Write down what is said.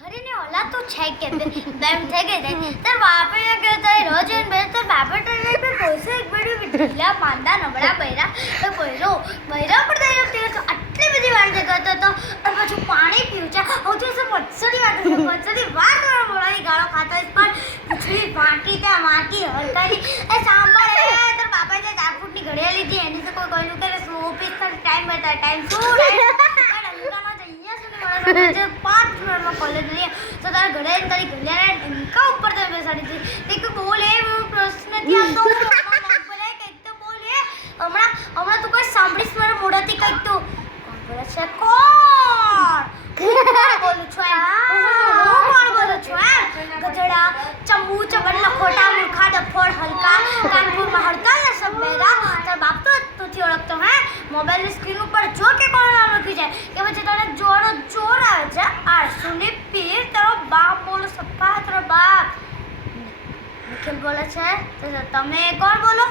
ખરીને ઓલા તો છે કે બેમ થઈ ગઈ તે બાપે કે તે રોજ બે તો બાપે તો બે પૈસે એક બડી વિઠલા માંદા નબળા બૈરા તો બૈરો પર દે તે તો આટલી બધી વાર જતો તો અને પછી પાણી પીવું છે હું તો મચ્છરી વાર તો બોલાવી ગાળો ખાતો પણ પૂછવી માટી હલકાઈ એ સાંભળ એ તો બાપા જે જાફૂટની ઘડિયા લીધી એની તો કોઈ કહ્યું કે 100 પીસ તક ટાઈમ બતા ટાઈમ શું જે 5 મિનિટમાં કોલેજ નહીં તો તારા ઘરે તારી ઘડિયાળે ઢંકા ઉપર તમે બેસાડી હતી તે કે બોલે પ્રશ્ન ત્યાં તો બોલે કે તો બોલે હમણાં તું કોઈ સાંભળીશ મારા મોઢાથી કંઈક તું કોણ બોલે છે કોણ બોલું છું હું કોણ બોલું છું ગધડા ચમુ ચબન લખોટા મૂર્ખા ડફોડ હલકા કાનપુરમાં હડકા ને સબ મેરા તારા બાપ તો તુંથી ઓળખતો હે મોબાઈલની સ્ક્રીન ઉપર જો કે કોણ નામ લખી જાય કે પછી તને જોર આવે છે આળસુની પીર તારો બાપ બોલો સપ્પા તારો બાપ નિખિલ બોલે છે તો તમે કોણ બોલો